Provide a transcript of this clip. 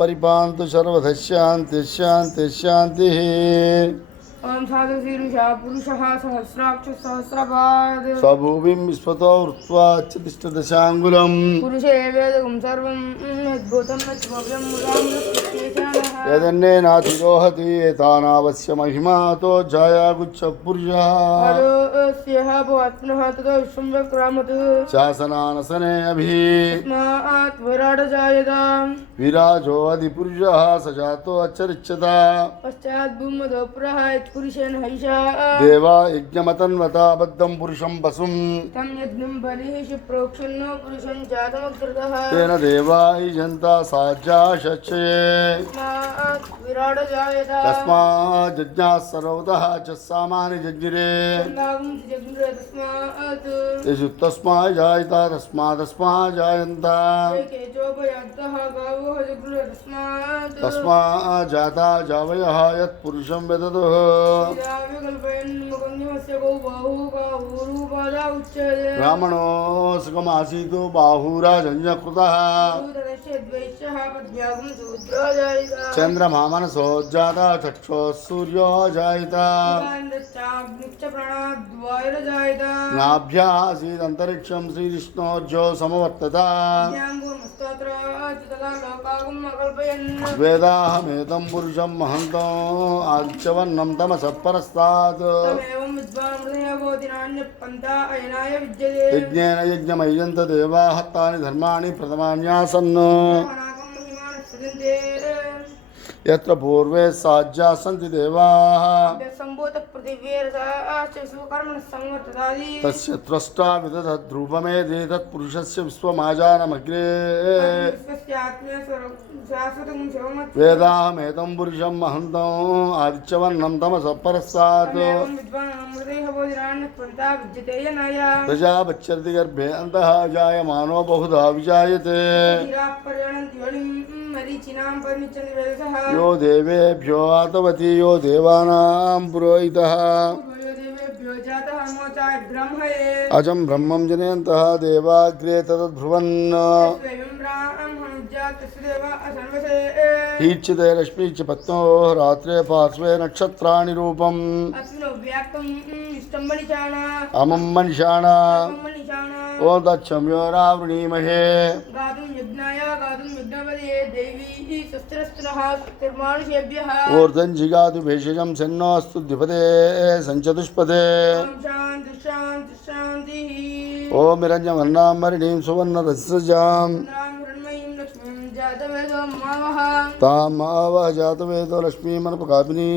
परिपान्तु सर्वतः शान्तिः शान्तिः शान्तिः। ओम साधुशीर्षः पुरुषः सहस्राक्ष सहस्रपाद स्वभूमिं विश्वतो वृत्वा तिष्ठदशाङ्गुलम् पुरुषे वेदकं सर्वं यद्भूतं यद्भव्यं मुदां यदन्नेनातिरोहति एतानावस्य महिमातो जायागुच्छपुरुषः हरोस्यः भवात्मनः ततो विश्वं व्यक्रामत् शासनानसने अभि तस्मात् विराटजायता विराजो अधिपुरुषः स जातो अचरिष्यता पश्चात् भूमधो पुरः यत्पुरुषेण हैषा देवा यज्ञमतन्वता बद्धं पुरुषं वसुं तं यज्ञं बलिः प्रोक्षन्नो पुरुषं जातमग्रतः तेन देवा यजन्ता साज्जा शच्ये तस्मात् विराटजायता तस्माज्जज्ञाः सर्वतः च सामानि जज्ञिरे तस्मात् तेषु तस्मात् जायता तस्मात् जायन्ता केचोपयन्तः गावो जगृह तस्मात् तस्मात् जाता जावयः यत्पुरुषं वेदतुः कल्पयन् मुखन्यमस्य गौ बाहु गावूरुपादा उच्यते ब्राह्मणो सुखमासीतो बाहुराजन्यकृतः द्वैश्यः पद्भ्यागं शूद्रोजायिता चन्द्रमा मनसो जाता चक्षुः सूर्यो जायता प्राणाद्वायुरजायिता नाभ्यासीदन्तरिक्षं श्रीविष्णोर्जो समवर्तता वेदाहमेतं पुरुषं महन्तम् आदित्यवर्णं तमसः परस्तात् यज्ञेन यज्ञमय्यन्त देवाः तानि धर्माणि प्रथमान्यासन् यत्र पूर्वे साज्याः सन्ति देवाः तस्य त्रष्टा विदधद्रूपमेधि तत्पुरुषस्य विश्वमाजानमग्रे वेदाहमेतं पुरुषं महन्तम् आदित्यवर्णं तमसः परस्तात् प्रजापच्यर्ति गर्भे अन्तः जायमानो बहुधा विजायते यो देवेभ्यो आतवति यो देवानां पुरोहितः अजं ब्रह्मं जनयन्तः देवाग्रे तद्ब्रुवन् ईक्षिते रश्मीच पत्नोः रात्रे पार्श्वे नक्षत्राणि रूपम् अमं मनिषाणा ओ दक्षम्यो रावृणीमहे ऊर्ध्वं जिगातु भेषजं सन्नोऽस्तु द्विपदे सञ्चतुष्पदे ॐ निरञ्जनवर्णां सुवर्णरसजां ताम् आवह जातवेदो लक्ष्मीमनपकापिनी